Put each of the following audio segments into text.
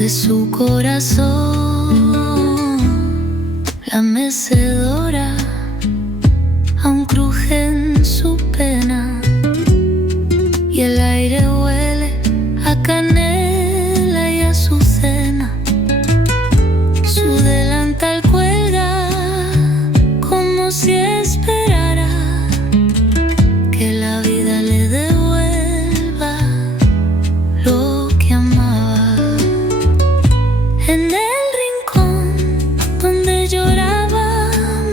de su corazón. La mecedora aún cruje en su pena y el aire huele a canela y azucena. Su delantal cuelga como si esperara que la vida le devuelva lo que amaba. En el rincón donde lloraba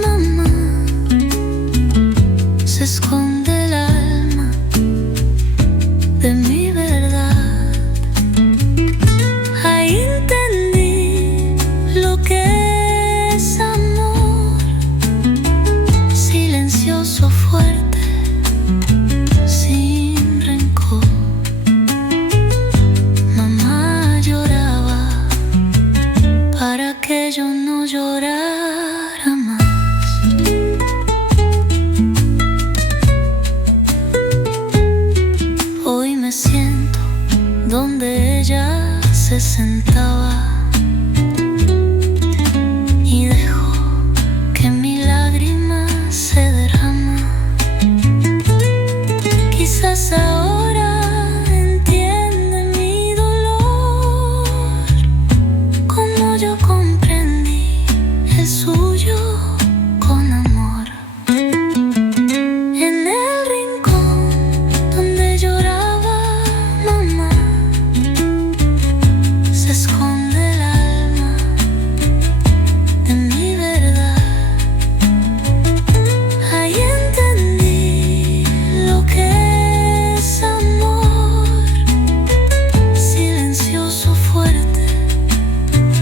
mamá se esconde el alma de mi verdad. Ahí entendí lo que es amor, silencioso, fuerte, sin rencor. Mamá lloraba para que yo no llorara más. Hoy me siento donde ella se sentaba y dejo que mi lágrima se derrama. Quizás ahora entiende mi dolor, como yo comprendí el suyo con amor. En el rincón donde lloraba mamá se esconde el alma de mi verdad. Ahí entendí lo que es amor, silencioso, fuerte,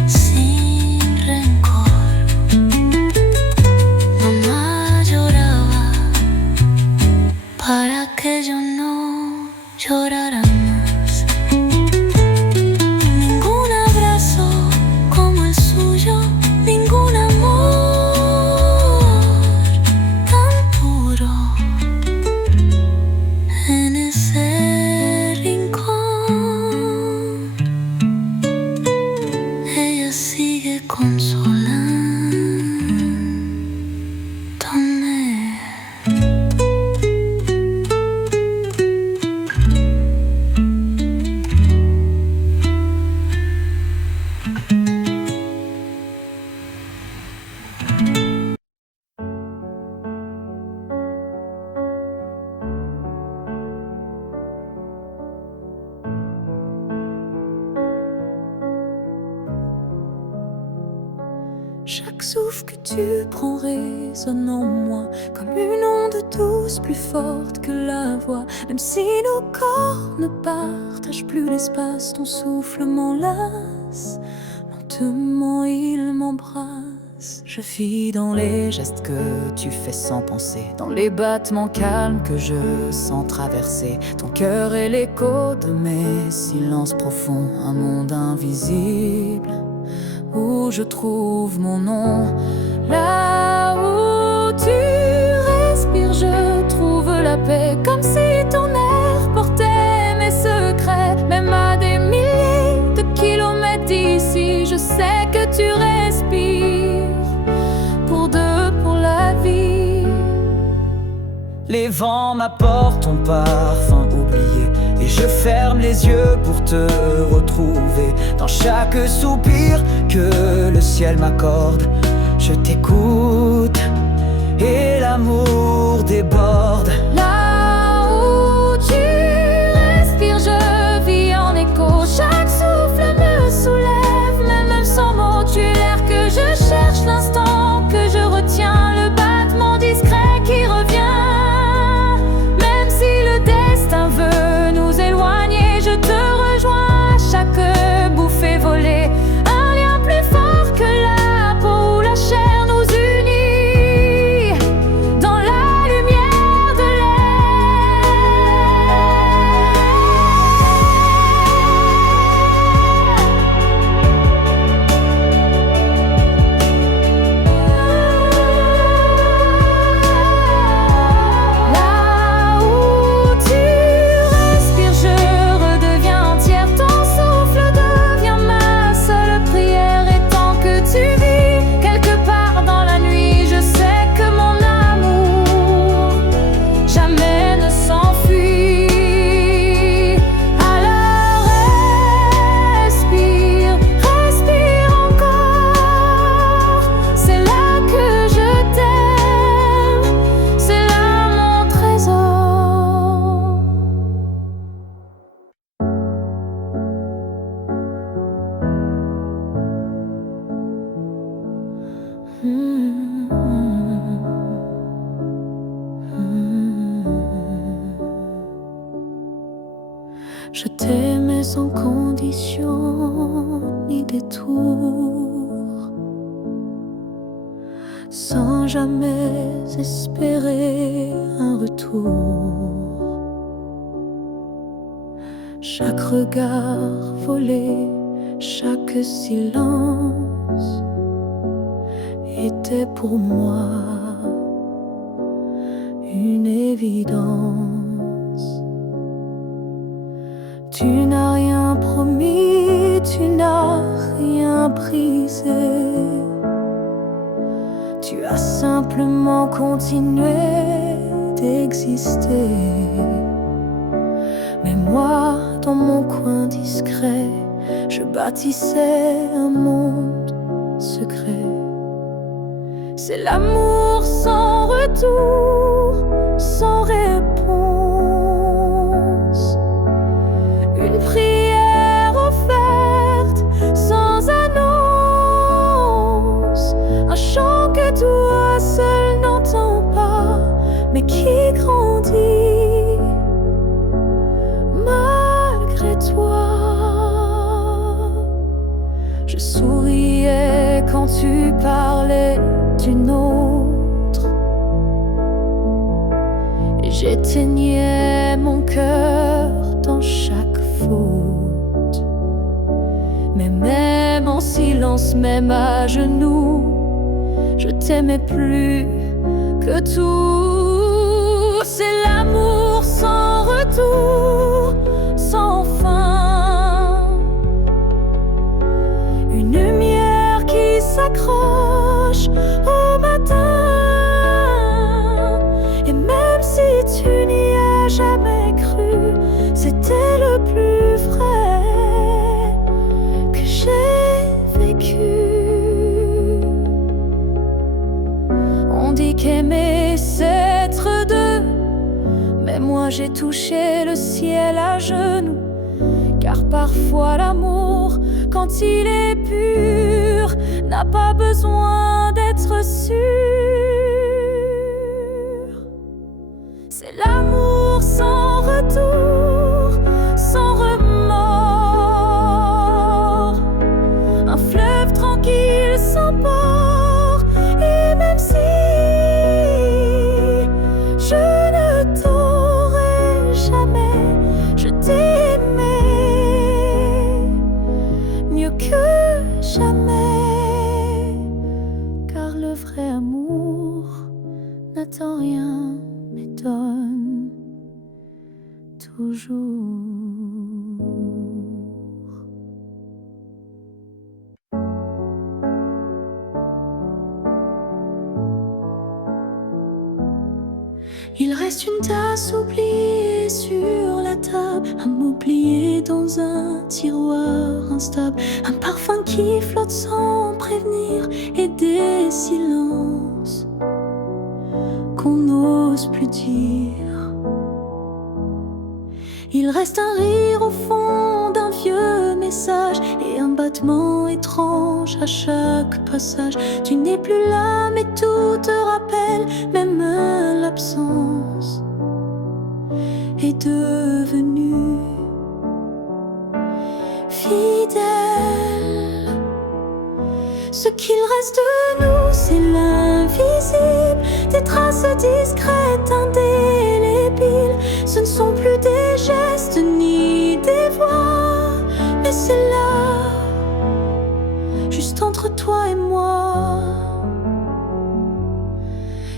sin rencor. Mamá lloraba para que yo no llorara más. Ningún abrazo como el suyo, ningún amor tan puro. En ese rincón ella sigue consolándome. Chaque souffle que tu prends résonne en moi comme une onde douce plus forte que la voix. Même si nos corps ne partagent plus l'espace, ton souffle m'enlace, lentement il m'embrasse. Je vis dans les gestes que tu fais sans penser, dans les battements calmes que je sens traverser ton cœur et l'écho de mes silences profonds. Un monde invisible où je trouve mon nom. Là où tu respires, je trouve la paix, comme si ton air portait mes secrets. Même à des milliers de kilomètres d'ici, je sais que tu respires pour deux, pour la vie. Les vents m'apportent ton parfum oublié et je ferme les yeux pour te retrouver. Dans chaque soupir que le ciel m'accorde, je t'écoute et l'amour déborde. Là où tu respires, je vis en écho. Chaque souffle me soulève, même sans mots. Tu es l'air que je cherche, l'instant que je retiens, le battement discret qui revient. Même si le destin veut nous éloigner, je te rejoins à chaque bouffée volée. Un lien plus fort que la peau ou la chair nous unit. Dans la lumière de détour, sans jamais espérer un retour. Chaque regard volé, chaque silence était pour moi une évidence. Tu n'as rien promis, tu n'as rien brisé. Tu as simplement continué d'exister. Mais moi, dans mon coin discret, je bâtissais un monde secret. C'est l'amour sans retour, sans réponse. Une prière offerte sans annonce. Un chant que toi seul n'entends pas, mais qui grandit malgré toi. Je souriais quand tu parlais d'une autre, et j'éteignais mon cœur dans chaque faute. Mais même en silence, même à genoux, je t'aimais plus que tout. C'est l'amour sans retour, sans fin. Une lumière qui s'accroche au matin. Et même si tu n'y as jamais cru, c'était le plus vrai que j'ai vécu. On dit qu'aimer c'est être deux, mais moi j'ai touché le ciel à genoux. Car parfois l'amour, quand il est pur, n'a pas besoin d'être sûr. C'est l'amour sans retour, sans remords. Un fleuve tranquille sans port. Et même si je ne t'aurai jamais, je t'aimais mieux que jamais. Car le vrai amour n'attend rien, mais donne toujours. Il reste une tasse oubliée sur la table, un mot plié dans un tiroir instable, un parfum qui flotte sans prévenir, et des silences qu'on n'ose plus dire. Il reste un rire au fond d'un vieux message, et un battement étrange à chaque passage. Tu n'es plus là, mais tout te rappelle, même l'absence est devenue fidèle. Ce qu'il reste de nous, c'est l'invisible, des traces discrètes, indélébiles. Ce ne sont plus des gestes ni des voix, mais c'est là, juste entre toi et moi.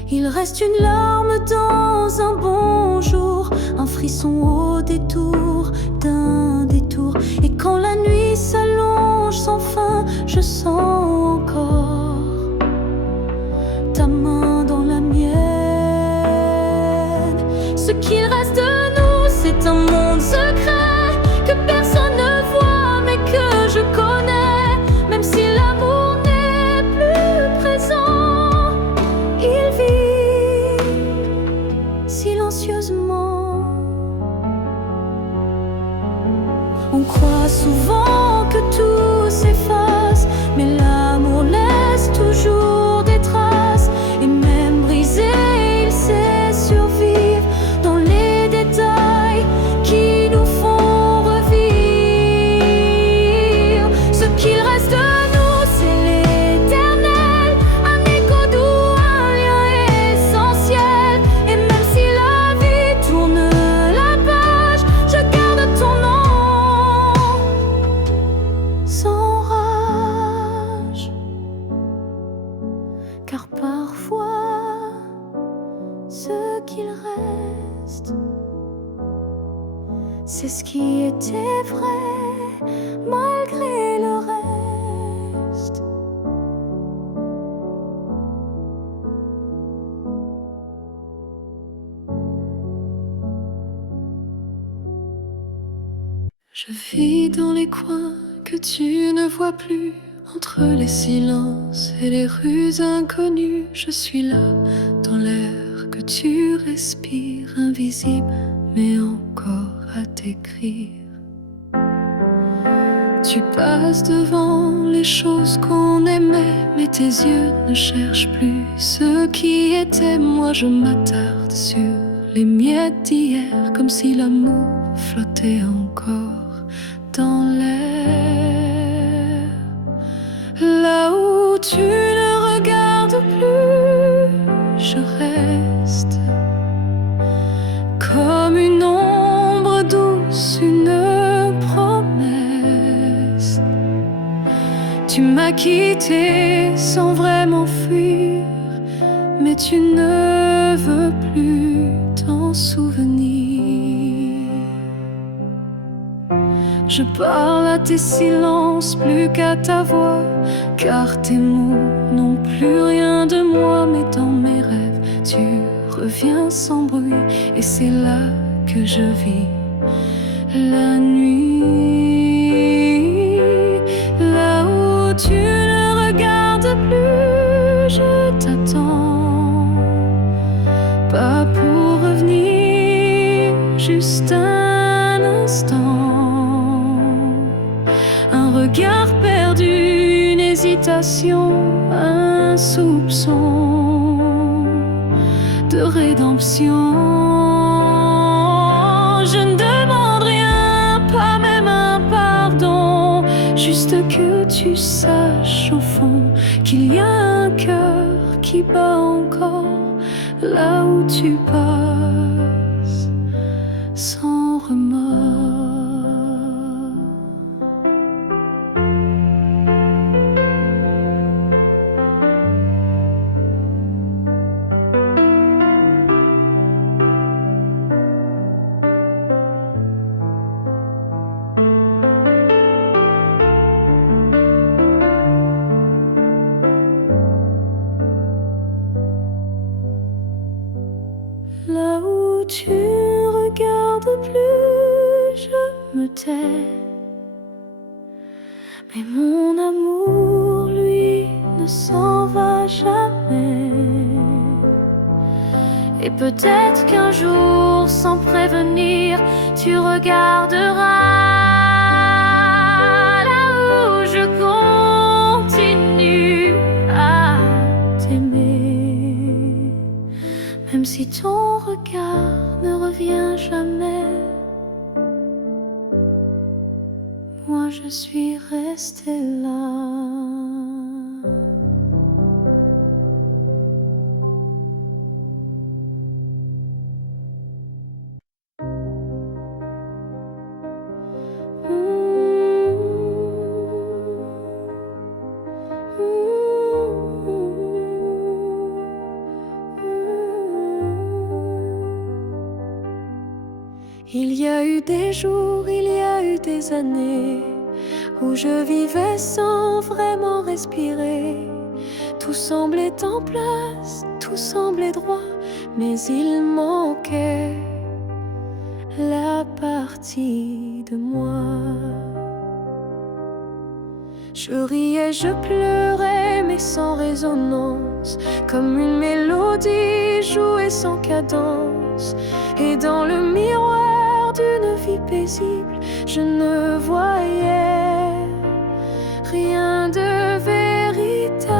Il reste une larme dans un bonjour, un frisson au détour d'un détour. Et quand la nuit s'allonge sans fin, je sens encore ta main dans la mienne. Ce qu'il reste de nous, c'est un monde secret que personne ne voit, mais que je connais. Même si l'amour n'est plus présent, il vit silencieusement. On croit souvent que tout s'efface, mais ce qui était vrai, malgré le reste. Je vis dans les coins que tu ne vois plus, entre les silences et les rues inconnues. Je suis là, dans l'air que tu respires, invisible mais encore à t'écrire. Tu passes devant les choses qu'on aimait, mais tes yeux ne cherchent plus ce qui était. Moi je m'attarde sur les miettes d'hier, comme si l'amour flottait encore dans l'air. Là où tu ne regardes plus, je reste comme une ombre douce, une promesse. Tu m'as quitté sans vraiment fuir, mais tu ne veux plus t'en souvenir. Je parle à tes silences plus qu'à ta voix, car tes mots n'ont plus rien de moi. Mais dans mes rêves, tu reviens sans bruit, et c'est là que je vis la nuit. Là où tu ne regardes plus, je t'attends, pas pour revenir, juste un instant. Un regard perdu, une hésitation, un soupçon de rédemption. Je ne demande rien, pas même un pardon, juste que tu saches au fond qu'il y a un cœur qui bat encore là où tu passes sans remords. Là où tu regardes plus, je me tais. Mais mon amour, lui, ne s'en va jamais. Et peut-être qu'un jour, sans prévenir, tu regarderas là où je continue à t'aimer. Même si ton regard ne revient jamais, moi je suis restée là. Il y a eu des jours, il y a eu des années où je vivais sans vraiment respirer. Tout semblait en place, tout semblait droit, mais il manquait la partie de moi. Je riais, je pleurais, mais sans résonance, comme une mélodie jouée sans cadence. Et dans le miroir d'une vie paisible, je ne voyais rien de véritable.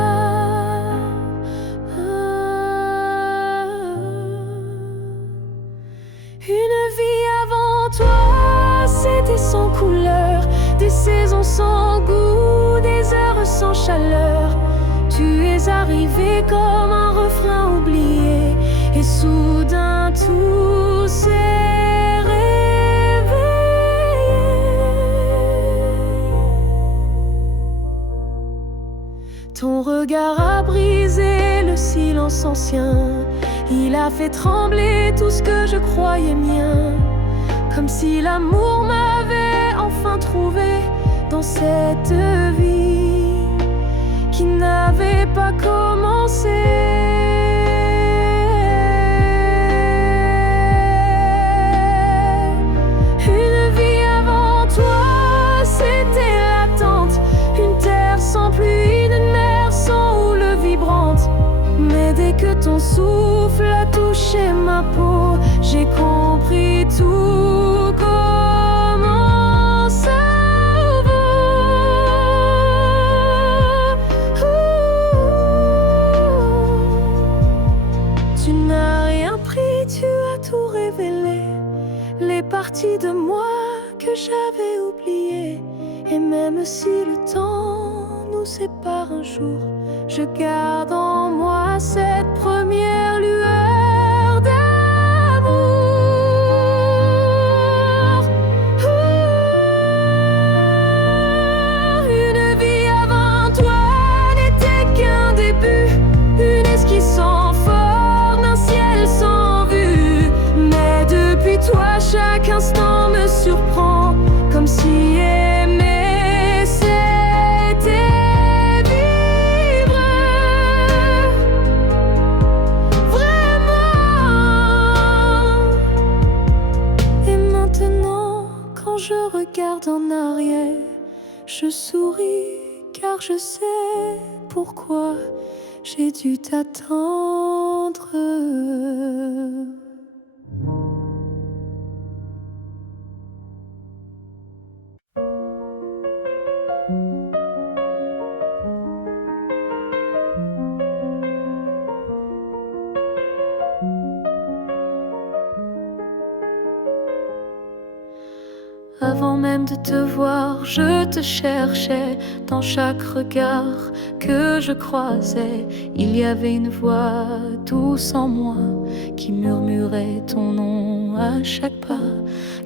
Une vie avant toi, c'était sans couleur, des saisons sans goût, des heures sans chaleur. Tu es arrivé comme un refrain oublié, et soudain tout s'est réveillé. Ton regard a brisé le silence ancien, il a fait trembler tout ce que je croyais mien. comme si l'amour m'avait enfin trouvé dans cette vie qui n'avait pas commencé. Une vie avant toi, c'était l'attente, une terre sans pluie, une mer sans houle vibrante. Mais dès que ton souffle a touché ma peau, j'ai compris tout comment ça vaut. Tu n'as rien pris, tu as tout révélé, les parties de moi que j'avais oubliées. Et même si le temps nous sépare un jour, je garde en moi cette première lueur d'amour. Une vie avant toi n'était qu'un début, une esquisse sans forme, un ciel sans vue. Mais depuis toi, chaque instant me surprend, comme si aimer c'était vivre vraiment. Et maintenant, quand je regarde en arrière, je souris car je sais pourquoi j'ai dû t'attendre. Avant même de te voir, je te cherchais. Dans chaque regard que je croisais, il y avait une voix douce en moi qui murmurait ton nom à chaque pas.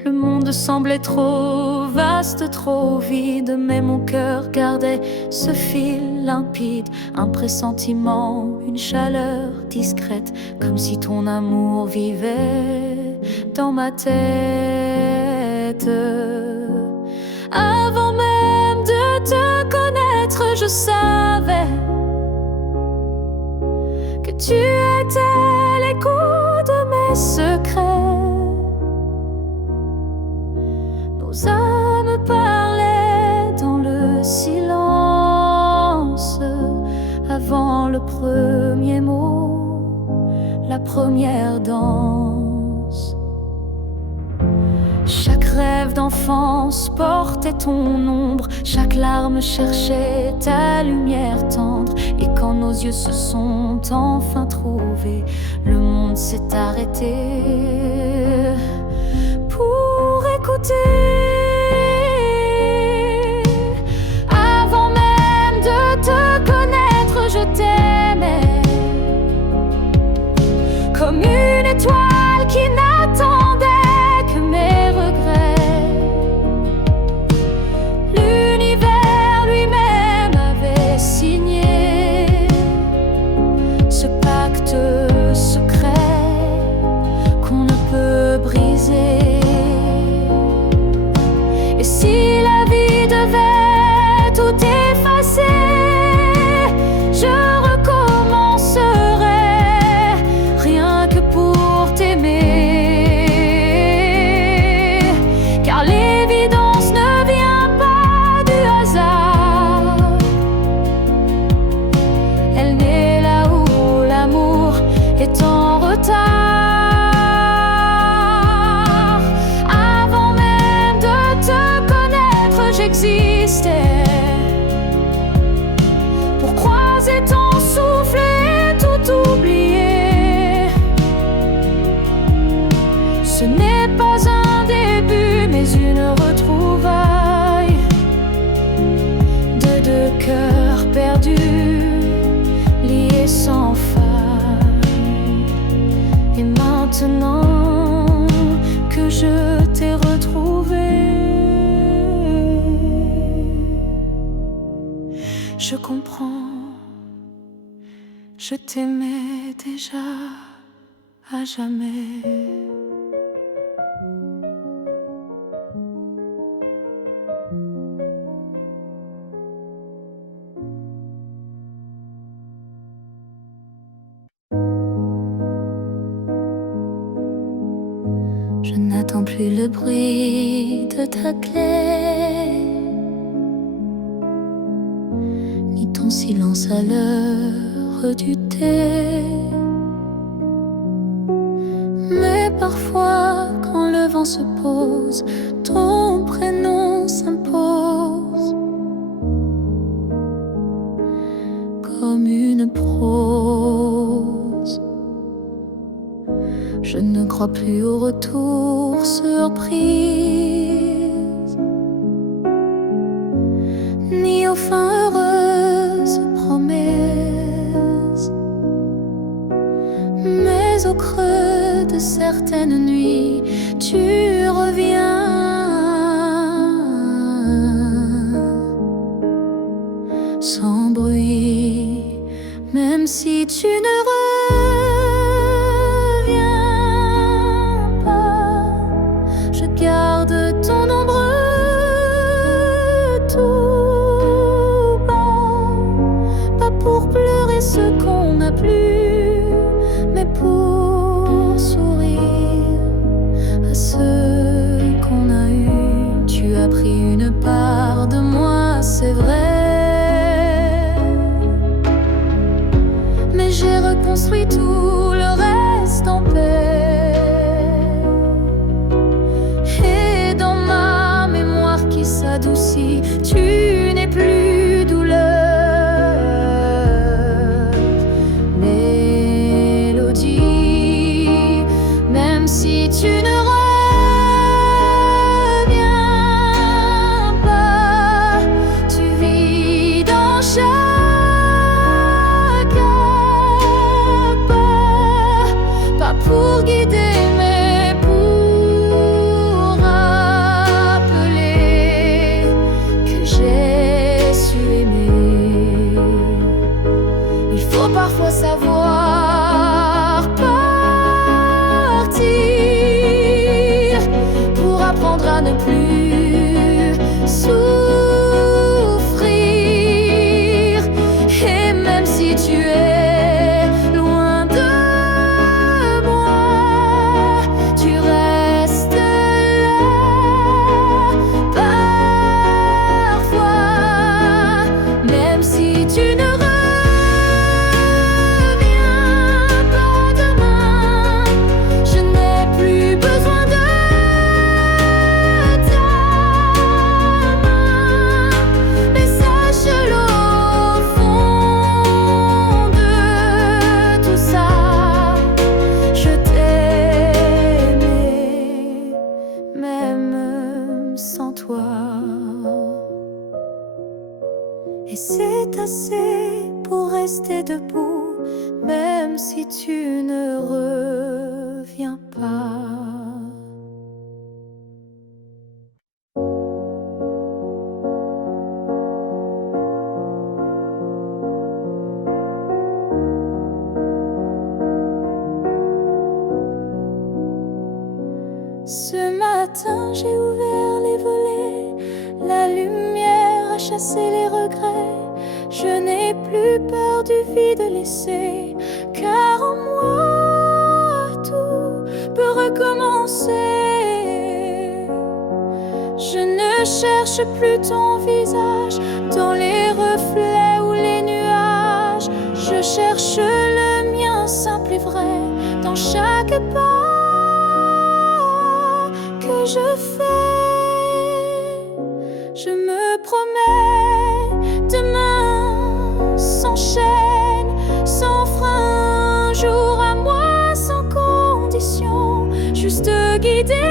Le monde semblait trop vaste, trop vide, mais mon cœur gardait ce fil limpide, un pressentiment, une chaleur discrète, comme si ton amour vivait dans ma tête. Avant même de te connaître, je savais que tu étais l'écho de mes secrets. Nos âmes parlaient dans le silence, avant le premier mot, la première danse. Chaque rêve d'enfance portait ton ombre, chaque larme cherchait ta lumière tendre. Et quand nos yeux se sont enfin trouvés, le monde s'est arrêté pour écouter. Avant même de te connaître, je t'aimais comme une étoile qui n'attendait que mes regrets. L'univers lui-même avait signé ce pacte secret qu'on ne peut briser. Et si la vie devait tout effacer, je recommencerais rien que pour t'aimer. Car l'évidence ne vient pas du hasard, elle naît là où l'amour est en retard. Avant même de te connaître, j'existais pour croiser ton souffle et tout oublier. Ce n'est pas un début, mais une retrouvaille de deux cœurs perdus, liés sans faille. Et maintenant que je t'ai retrouvé, je comprends, je t'aimais déjà à jamais. plus le bruit de ta clé, ni ton silence à l'heure du thé. Mais parfois, quand le vent se pose, ton prénom s'impose comme une prose. Je ne crois plus au retour surprise, ni aux fins heureuses promesses, mais au creux de certaines nuits, tu reviens sans bruit, même si tu ne reviens pas. Je garde ton ombre tout bas, pas pour pleurer ce qu'on n'a plus, mais pour sourire à ceux qu'on a eu. Tu as pris une part de moi, c'est vrai, mais j'ai reconstruit tout le reste en paix. Et dans ma mémoire qui s'adoucit, tu n'es plus douleur, mélodie, même si tu ne reviens pas. Tu vis dans chaque pas pour guider, mais pour rappeler que j'ai su aimer. Il faut parfois savoir partir pour apprendre à ne plus souffrir. Et même si tu es loin de moi, tu restes là. Parfois, même si tu ne reviens pas demain, je n'ai plus besoin de ta main. Mais sache-le, au fond de tout ça, je t'ai aimé, même sans toi. Et c'est assez pour rester debout, même si tu ne reviens pas. Ce matin, j'ai ouvert les volets, la lumière a chassé les regrets. Je n'ai plus peur du vide laissé, car en moi tout peut recommencer. Je ne cherche plus ton visage dans les reflets ou les nuages. Je cherche le mien simple et vrai dans chaque pas que je fais. Je me promets, demain sans chaîne, sans frein, un jour à moi sans condition, juste guidé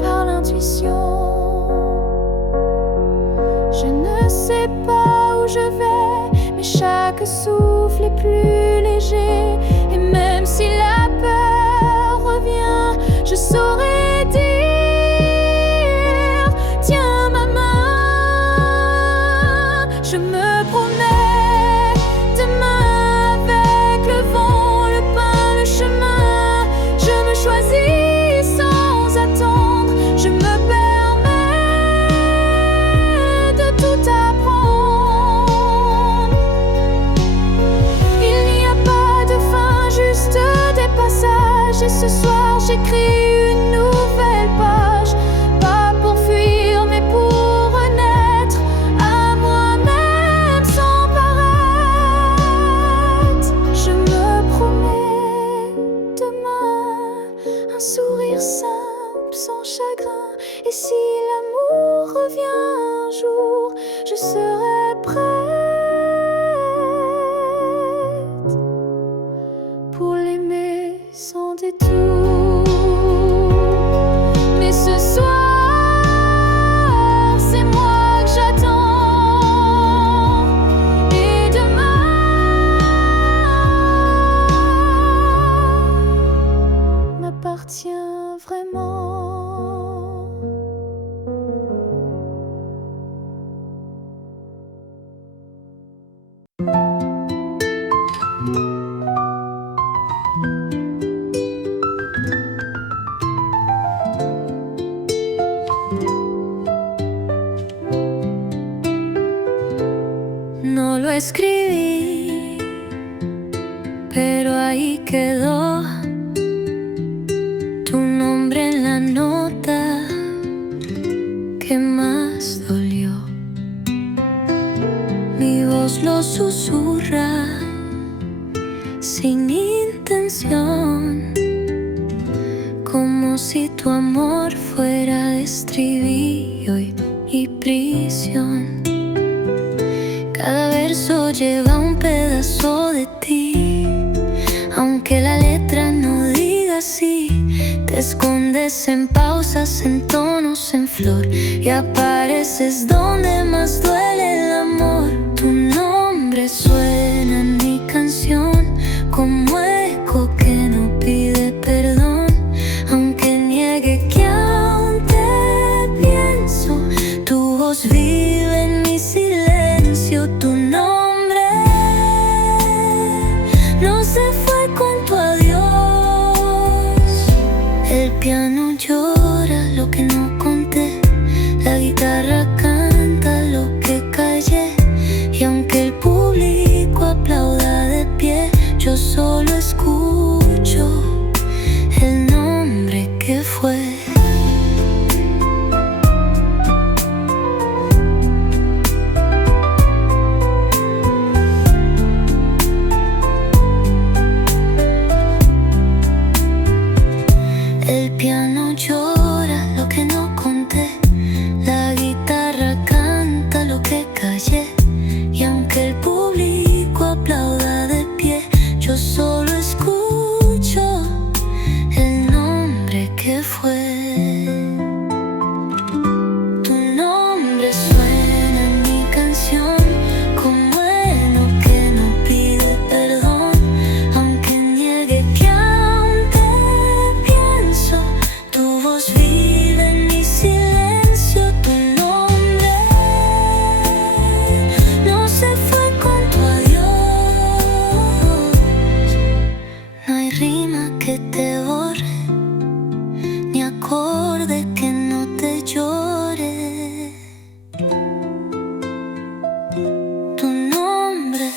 par l'intuition. Je ne sais pas où je vais, mais chaque souffle est plus léger. Et même si la peur revient, je saurai dire: tiens ma main. Je me promets, demain avec le vent, le pain, le chemin, je me choisis sans attendre. Je me permets de tout apprendre. Il n'y a pas de fin, juste des passages. Et ce soir j'écris No lo escribí, pero ahí quedó tu nombre en la nota que más dolió. Mi voz lo susurra sin intención, como si tu amor fuera estribillo y prisión. Cada verso lleva un pedazo de ti, aunque la letra no diga así. Te escondes en pausas, en tonos, en flor, y apareces donde más duele el amor. Tu nombre suena en mi canción como eco que no pide perdón, aunque niegue que aún te pienso. Tu voz vive en mi silencio. Tu nombre no se fue con tu adiós. El piano llora lo que no conté, la guitarra canta lo que callé, y aunque el público aplauda de pie, yo solo escucho el nombre que fue. El piano llora lo que no conté, la guitarra canta lo que callé, y aunque el público aplauda de pie, yo solo escucho el nombre que fue. Tu nombre suena en mi canción como heno que no pide perdón, aunque niegue que aún te pienso. Tu voz vive en mi silencio. Tu nombre no se fue con tu adiós. No hay rima que te borre, ni acorde que no te llore. Tu nombre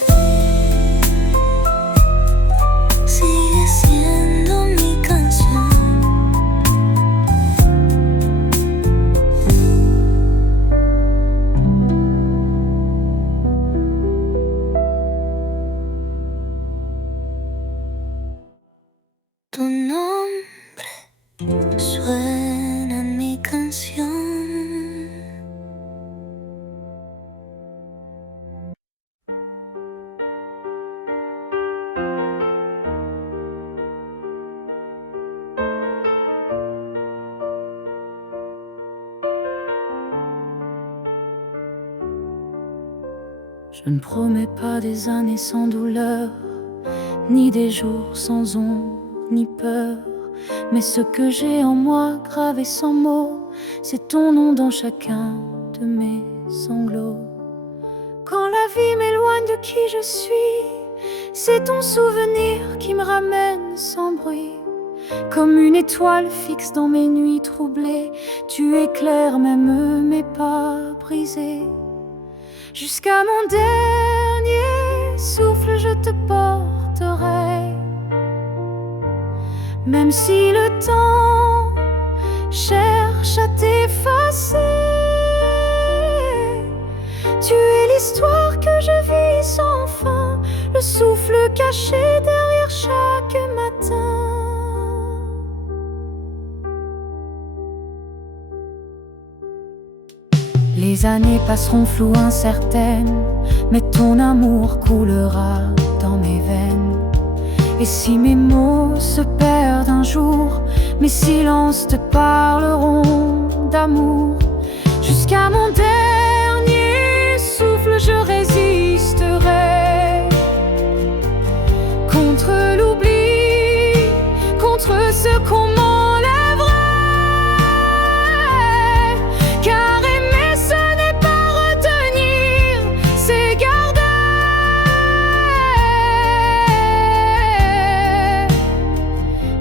sigue siendo mi canción. Tu nombre suena en mi canción. Je ne promets pas des années sans douleur, ni des jours sans ombre, ni peur. Mais ce que j'ai en moi, gravé sans mots, c'est ton nom dans chacun de mes sanglots. Quand la vie m'éloigne de qui je suis, c'est ton souvenir qui me ramène sans bruit. Comme une étoile fixe dans mes nuits troublées, tu éclaires même mes pas brisés. Jusqu'à mon dernier souffle, je te porterai. Même si le temps cherche à t'effacer, tu es l'histoire que je vis sans fin, le souffle caché derrière chaque matin. Les années passeront floues, incertaines, mais ton amour coulera dans mes veines. Et si mes mots se perdent un jour, mes silences te parleront d'amour. Jusqu'à mon dernier souffle, je résisterai contre l'oubli, contre ce qu'on m'enlèverait. Car aimer, ce n'est pas retenir, c'est garder.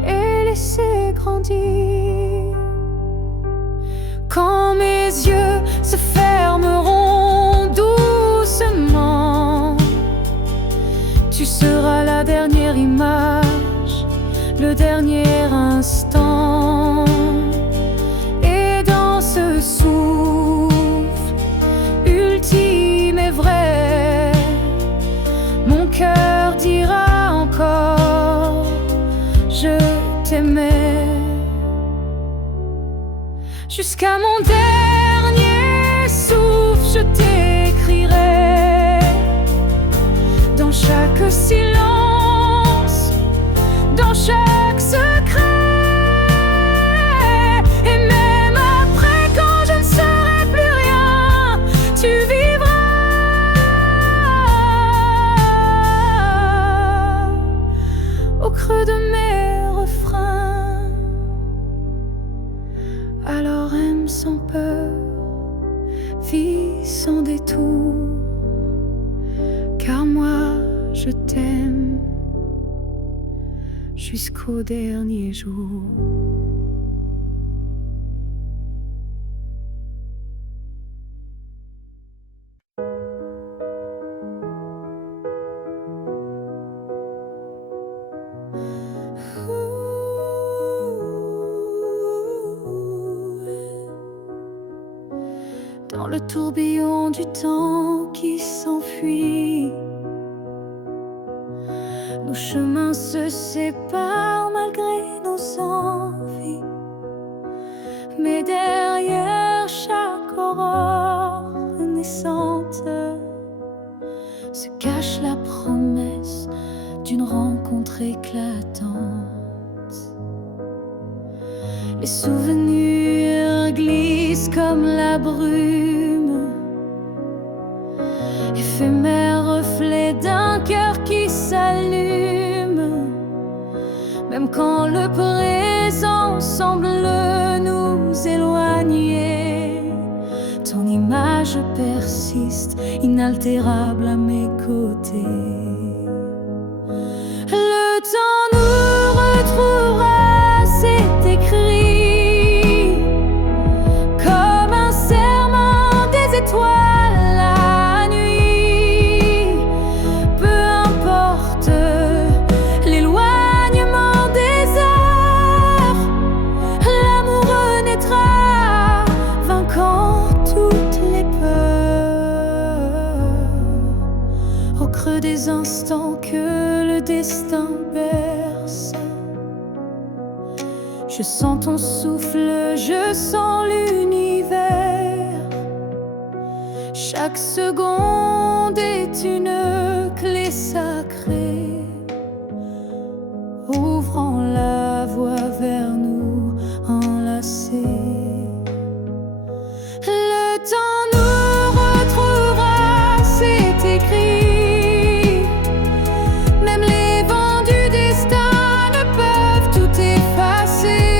Et laisser grandir. Quand mes yeux se ferment ultime est vrai. Mon cœur dira encore je t'aimais. Jusqu'à mon dernier souffle, je t'écrirai dans chaque silence, dans chaque secret. Et même après, quand je ne serai plus rien, tu vivras au creux de mes refrains. Alors aime sans peur, vis sans détour, car moi je t'aime jusqu'au dernier jour. Dans le tourbillon du temps qui s'enfuit, nos chemins se séparent malgré nos envies. Mais derrière chaque aurore naissante se cache la promesse d'une rencontre éclatante. Les souvenirs glissent comme la brume, éphémère reflet d'un cœur qui s'allume. Même quand le présent semble nous éloigner, ton image persiste, inaltérable à mes côtés. Le temps nous retrouvera, c'est écrit, comme un serment des étoiles la nuit. Peu importe l'éloignement des heures, l'amour renaîtra, vainquant toutes les peurs. Au creux des instants que le destin berce, je sens ton souffle, je sens l'univers. Chaque seconde est une clé sacrée, ouvrant la voie vers nous enlacés. Le temps nous retrouvera, c'est écrit. Même les vents du destin ne peuvent tout effacer.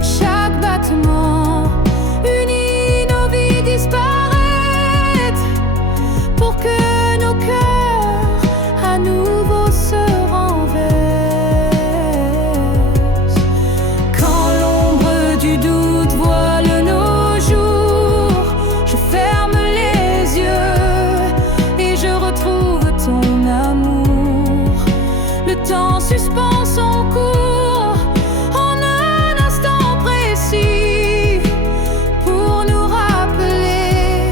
Chaque battement unit nos vies disparaître, pour que nos cœurs à nouveau se renversent. Quand l'ombre du doute voile nos jours, je ferme les yeux et je retrouve ton amour. Le temps suspend son cours en un instant précis, pour nous rappeler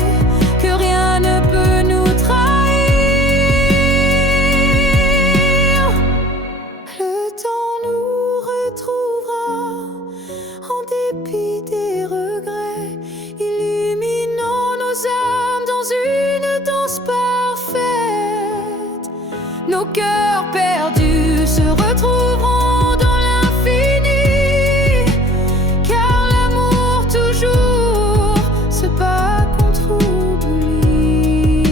que rien ne peut nous trahir. Le temps nous retrouvera en dépit des regrets, illuminant nos âmes dans une danse parfaite. Nos cœurs perdus se retrouveront dans l'infini, car l'amour toujours se bat contre oubli.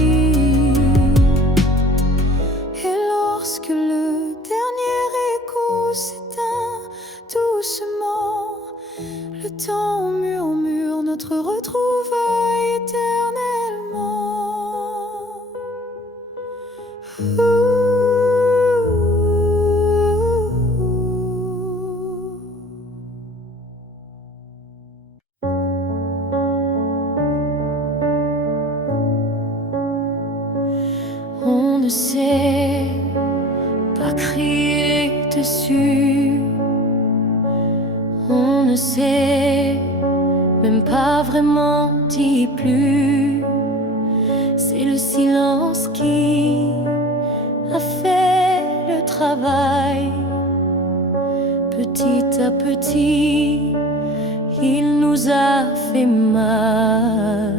Et lorsque le dernier écho s'éteint doucement, le temps murmure notre retrouvaille éternellement. On ne sait pas crier dessus, on ne sait même pas vraiment dire dit plus. C'est le silence qui a fait le travail. Petit à petit, il nous a fait mal.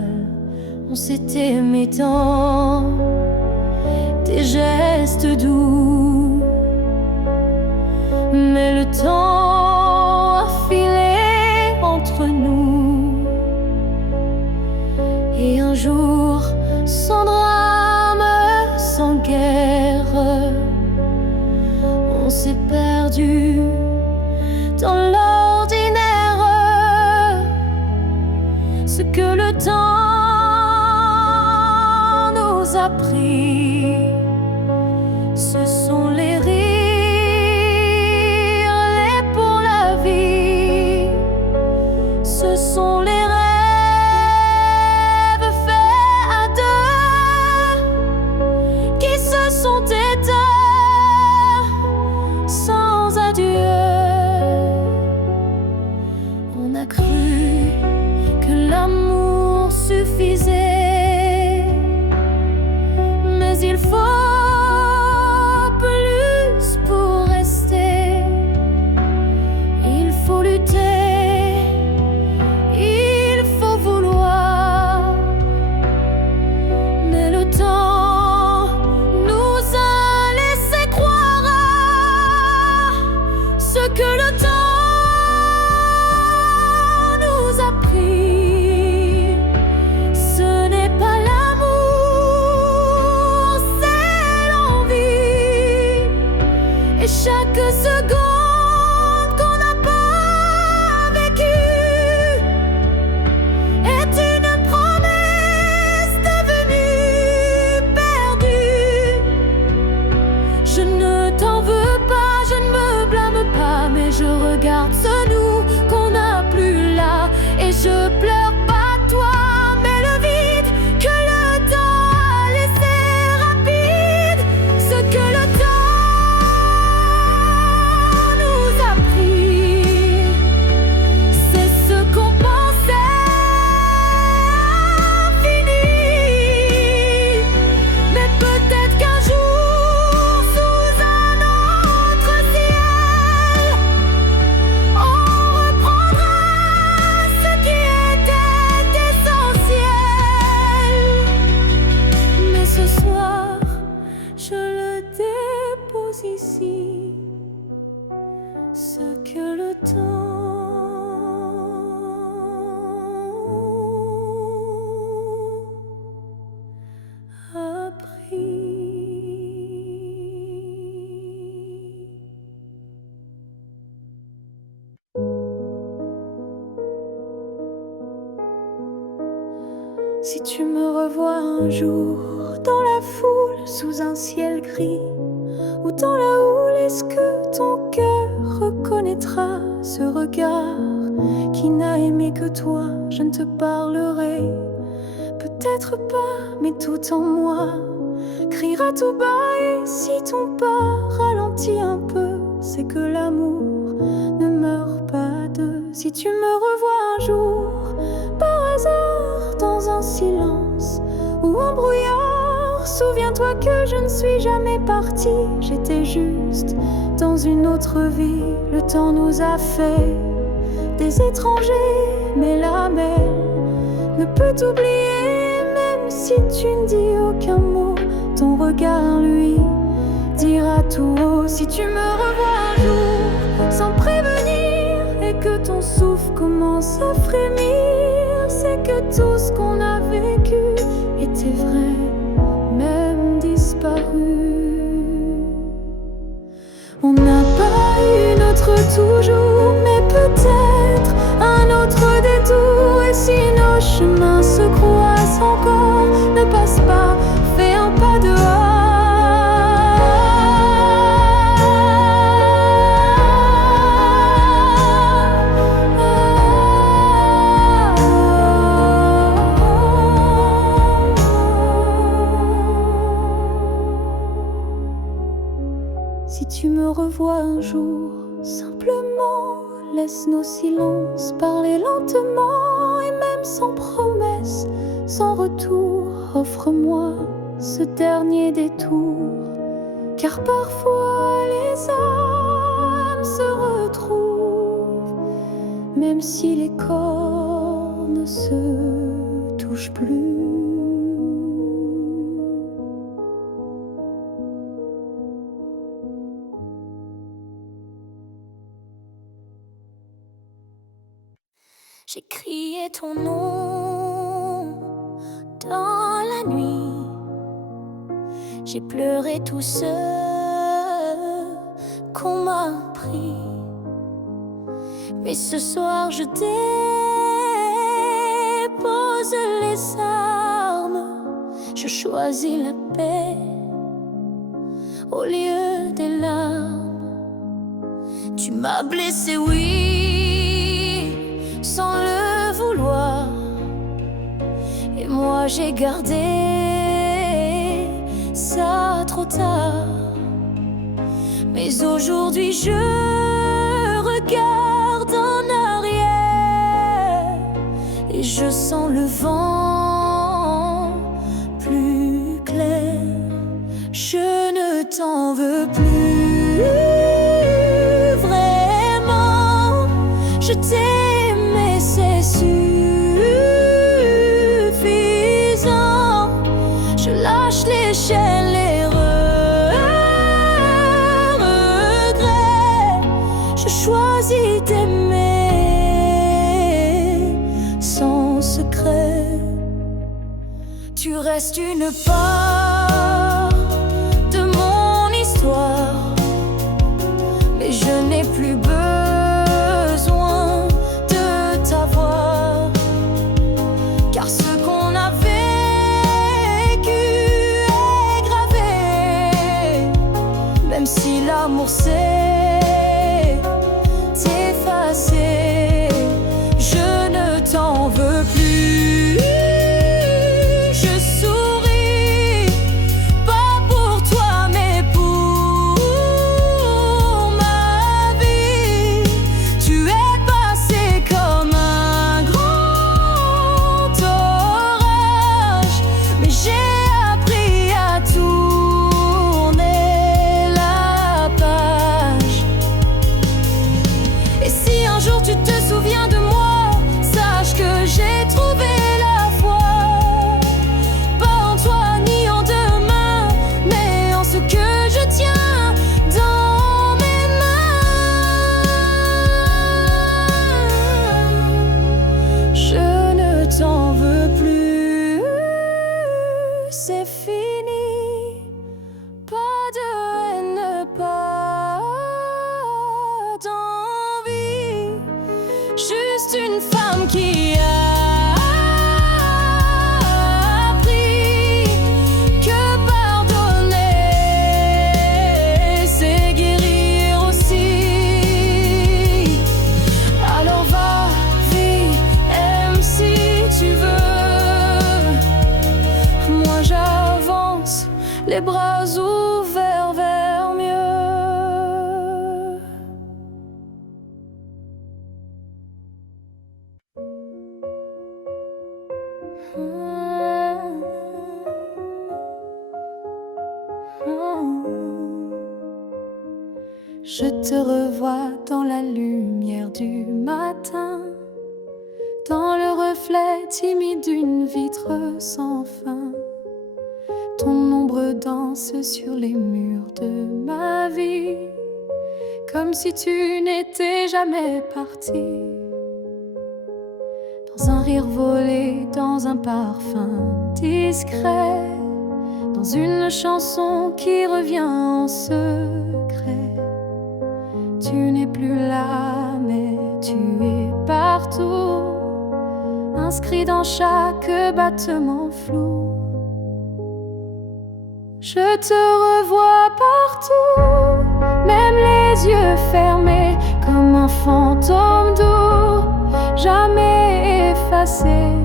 On s'est aimé tant, des gestes doux, mais le temps a filé entre nous. Et un jour, sans drame, sans guerre, on s'est perdu dans l'ordinaire. Ce que le temps nous a pris, ce sont les rires, les pour la vie. Ce sont les rêves faits à deux qui se sont éteints sans adieu. On a cru que l'amour suffisait, mais il faut plus pour rester. Il faut lutter, il faut vouloir, mais le temps nous a laissé croire à ce que le temps nous a pris. Ce n'est pas l'amour, c'est l'envie. Et chaque seconde qu'on n'a pas vécue est une promesse devenue perdue. Je ne t'en veux pas, je ne me blâme pas, mais je regarde ce nous qu'on n'a plus là. Et je pleure pas toi, mais le vide que le temps a laissé rapide. Ce que le temps nous a pris, c'est ce qu'on pensait fini. Mais peut-être qu'un jour, sous un autre ciel, on reprendra ce qui était essentiel. Mais ce soir, je le dépose ici. Ce que le temps a pris. Si tu me revois un jour dans la foule, sous un ciel gris, ou dans la houle, est-ce que ton cœur reconnaîtra ce regard qui n'a aimé que toi? Je ne te parlerai peut-être pas, mais tout en moi criera tout bas. Et si ton pas ralentit un peu, c'est que l'amour ne meurt pas de. Si tu me revois un jour par hasard dans un silence ou un brouillard, souviens-toi que je ne suis jamais partie. J'étais juste dans une autre vie. Le temps nous a fait des étrangers, mais la mer ne peut t'oublier. Même si tu ne dis aucun mot, ton regard lui dira tout haut. Si tu me revois un jour sans prévenir et que ton souffle commence à frémir, c'est que tout ce qu'on a vécu était vrai, même disparu. On n'a pas eu notre toujours, mais peut-être un autre détour. Et si nos chemins se croisent encore, ne passe pas, fais un pas dehors. Si tu me revois un jour, simplement laisse nos silences parler lentement. Et même même sans promesse, sans retour, offre-moi ce dernier détour. Car parfois les âmes se retrouvent, même si les corps ne se touchent plus. J'ai crié ton nom dans la nuit. J'ai pleuré tout ce qu'on m'a pris. Mais ce soir je dépose les armes. Je choisis la paix au lieu des larmes. Tu m'as blessé, oui, sans le vouloir. Et moi j'ai gardé ça trop tard. Mais aujourd'hui je regarde en arrière et je sens le vent plus clair. Je ne t'en veux plus, vraiment. Je t'ai aimé, c'est suffisant. Je lâche les chaînes, les regrets. Je choisis d'aimer sans secret. Tu restes une part de mon histoire, mais je n'ai plus besoin de t'avoir. Car ce qu'on a vécu est gravé, même si l'amour s'est effacé. Je ne t'en veux plus. Je souris, pas pour toi mais pour ma vie. Tu es passé comme un grand orage, mais j'ai appris à tourner la page. Et si un jour tu te souviens de moi, sache que j'ai trouvé la foi. Pas en toi ni en demain, mais en ce que je tiens dans mes mains. Je ne t'en veux plus, c'est fini. Pas de haine, pas d'envie. Juste une femme qui a appris que pardonner, c'est guérir aussi. Alors va, vis, aime si tu veux. Moi j'avance, les bras ouverts vers mieux. Je te revois dans la lumière du matin, dans le reflet timide d'une vitre sans fin. Ton ombre danse sur les murs de ma vie, comme si tu n'étais jamais parti. Dans un rire volé, dans un parfum discret, dans une chanson qui revient en secret. Tu n'es plus là, mais tu es partout, inscrit dans chaque battement flou. Je te revois partout, même les yeux fermés, comme un fantôme doux, jamais effacé.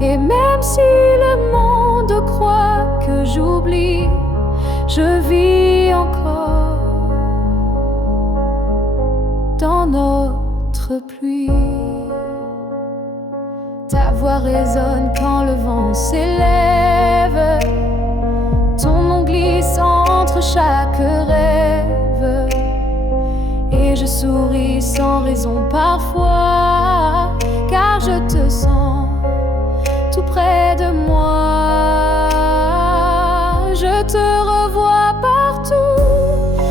Et même si le monde croit que j'oublie, je vis encore dans notre pluie. T'avoir résonne quand le vent s'élève. Ton nom glisse entre chaque rêve. Et je souris sans raison parfois, car je te sens tout près de moi. Je te revois partout,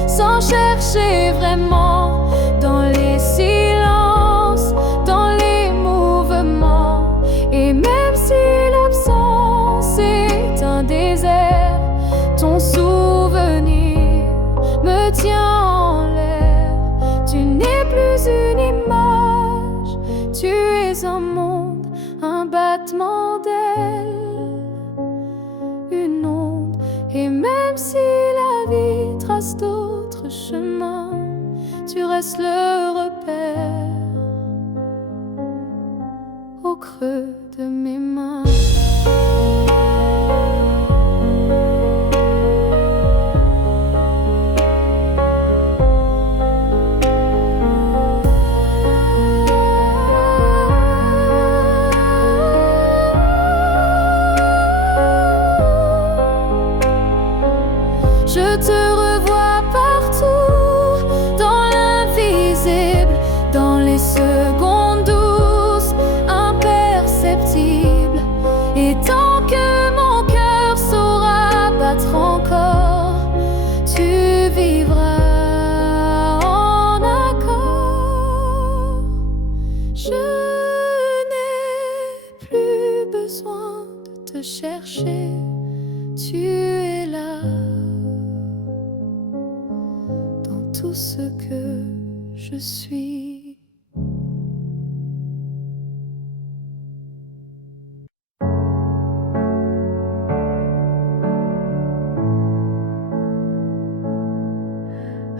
sans chercher vraiment, dans les silences, dans les mouvements. Et même si l'absence est un désert, ton souvenir me tient en l'air. Tu n'es plus une image, tu es un monde, un battement d'ailes, une onde. Et même si la vie trace d'autres chemins, tu restes le repère au creux de mes mains. Je te revois partout, dans l'invisible, dans les secondes douces, imperceptibles. Et tant que mon cœur saura battre encore, tu vivras en accord. Je n'ai plus besoin de te chercher, tu es là. Tout ce que je suis.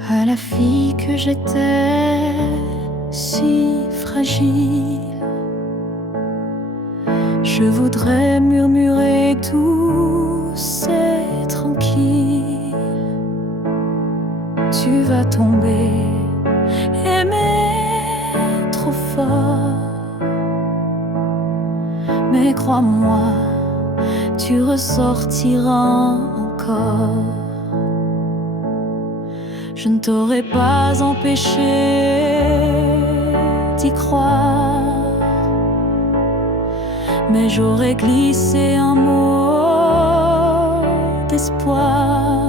À la fille que j'étais, si fragile, je voudrais murmurer douce et tranquille. Tu vas tomber, aimer trop fort. Mais crois-moi, tu ressortiras encore. Je ne t'aurais pas empêché d'y croire, mais j'aurais glissé un mot d'espoir.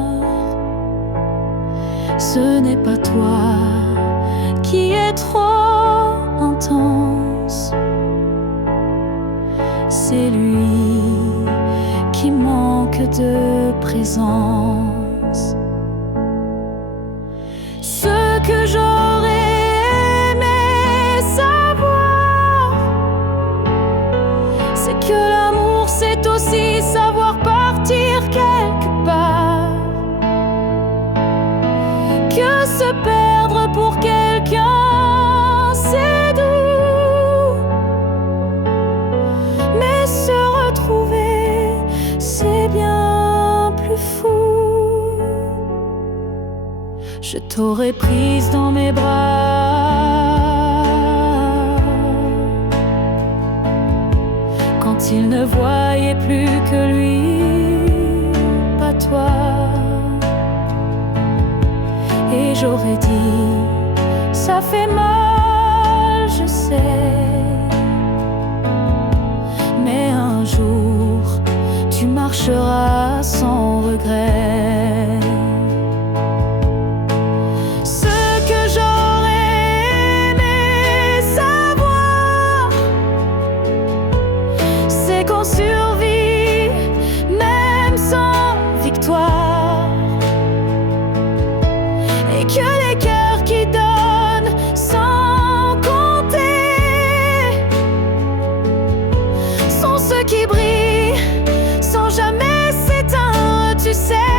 Ce n'est pas toi qui es trop intense, c'est lui qui manque de présence. Ce que j'aurais aimé savoir, c'est que l'amour c'est aussi savoir partir quelque part. Que se perdre pour quelqu'un, c'est doux, mais se retrouver, c'est bien plus fou. Je t'aurais prise dans mes bras quand il ne voyait plus que lui, pas toi. Et j'aurais dit, ça fait mal, je sais, mais un jour, tu marcheras sans regret. Ce que j'aurais aimé savoir, c'est qu'on survit même sans victoire. Et que les cœurs qui donnent sans compter sont ceux qui brillent sans jamais s'éteindre, tu sais.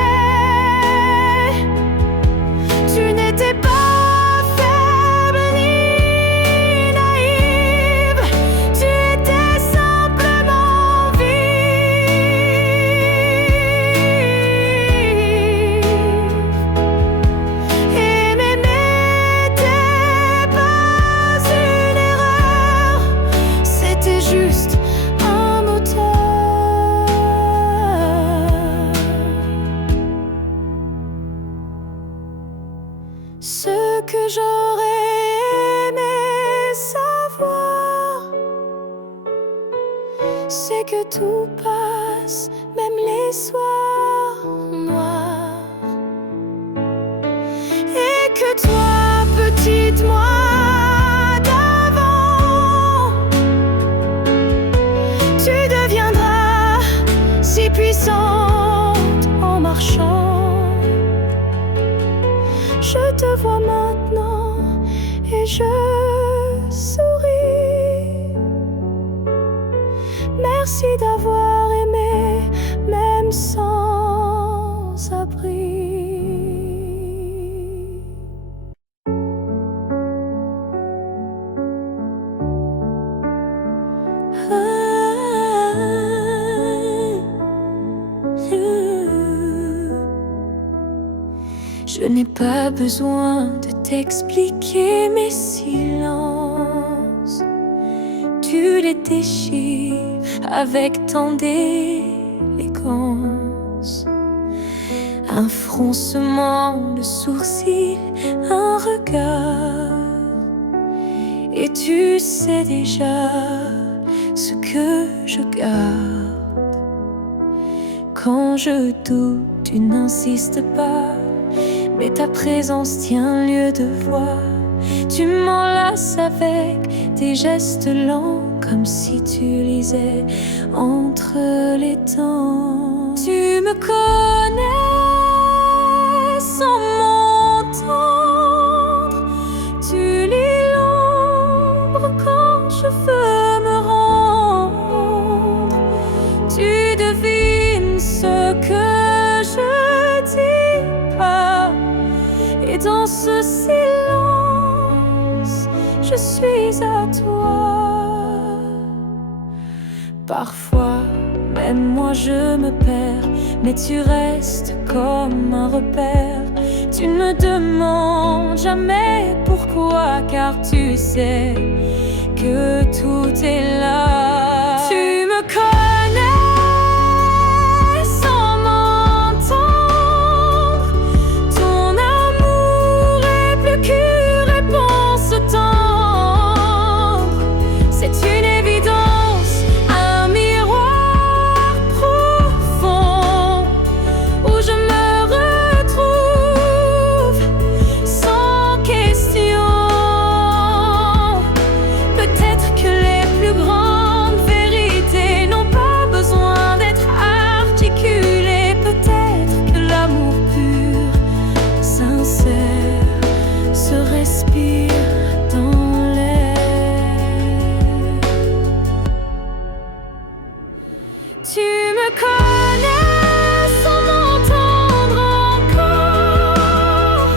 que tout passe, même les soirs noirs. Et que toi, petite moi d'avant, tu deviendras si puissante en marchant. Je te vois maintenant et je souris. Merci d'avoir aimé, même sans abri. Je n'ai pas besoin de t'expliquer mes silences. Tu les déchires avec tant d'élégance. Un froncement de sourcils, un regard, et tu sais déjà ce que je garde. Quand je doute, tu n'insistes pas, mais ta présence tient lieu de voix. Tu m'enlaces avec tes gestes lents, comme si tu lisais entre les temps. Tu me connais sans m'entendre. Tu lis l'ombre quand je veux me rendre. Tu devines ce que je dis pas. Et dans ce silence, je suis à toi. Parfois, même moi je me perds, mais tu restes comme un repère. Tu ne me demandes jamais pourquoi, car tu sais que tout est là. Tu me connais sans m'entendre. Ton amour est plus qu'une réponse tendre. C'est une évidence, un miroir profond où je me retrouve sans question. Peut-être que les plus grandes vérités n'ont pas besoin d'être articulées. Peut-être que l'amour pur, sincère, se respire dans l'air. Tu me connais sans m'entendre encore.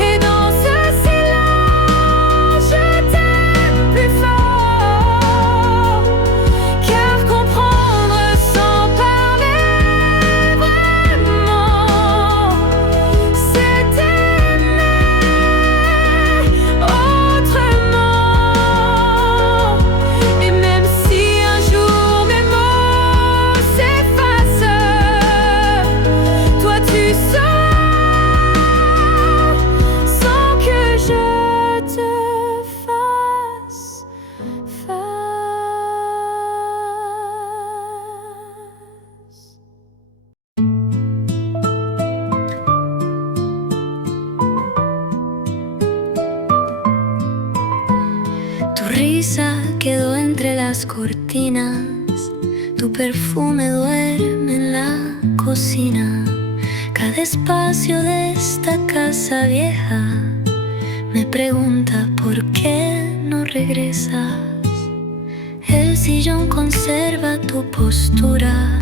Et dans ce silence, je t'aime plus fort. Car comprendre sans parler vraiment, c'est aimer autrement. Et même si un jour mes mots s'effacent, toi tu sors sans que je te fasse face. Tu risa quedó entre las cortinas, tu perfume duerme en la cocina. Cada espacio de esta casa vieja me pregunta por qué no regresas. El sillón conserva tu postura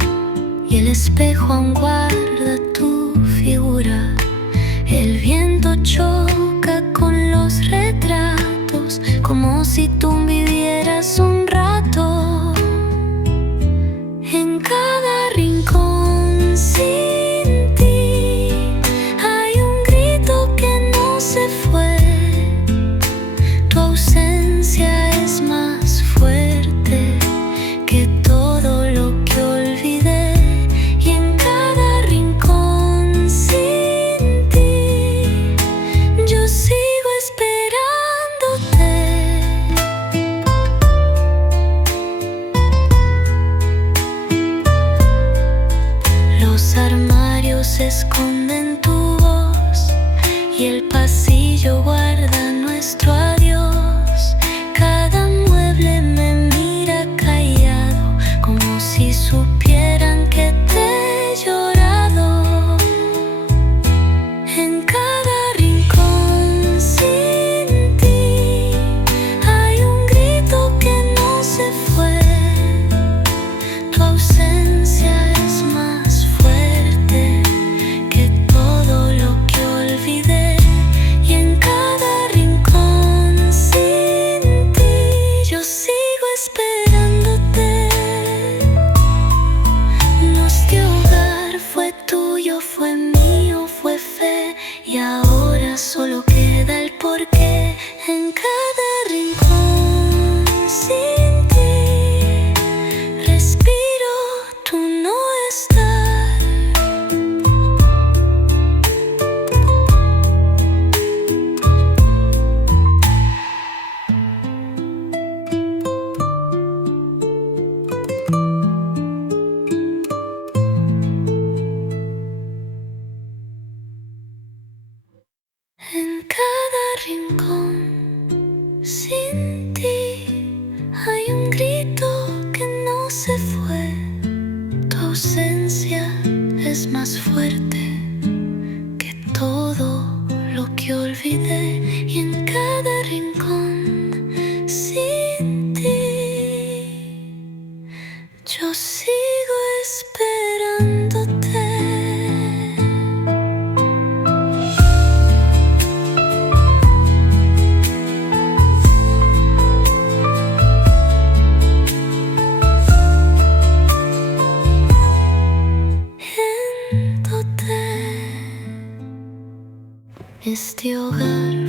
y el espejo aún guarda tu figura. El viento choca con los retratos como si tú vivieras un rato. En cada rincón sin ti hay un grito que no se fue. Tu ausencia es más fuerte que todo lo que olvidé. Y en cada rincón sin ti yo sigo esperándote. Los armarios esconden tu voz y el pasillo guarda nuestro adiós. Cada mueble me mira callado, como si supieran que te he llorado. En cada rincón sin ti hay un grito que no se fue. Tu ausencia es más fuerte que todo lo que olvidé. Y en cada rincón sin ti yo sigo esperándote. Nuestro hogar fue tuyo, fue mío, fue fe, y ahora solo queda el porqué. En cada rincón sin ti respiro tu no estar. En cada rincón sin ti hay un grito que no se fue. Tu ausencia es más fuerte que todo lo que olvidé. Y en cada rincón sin ti yo sigo esperándote. Este hogar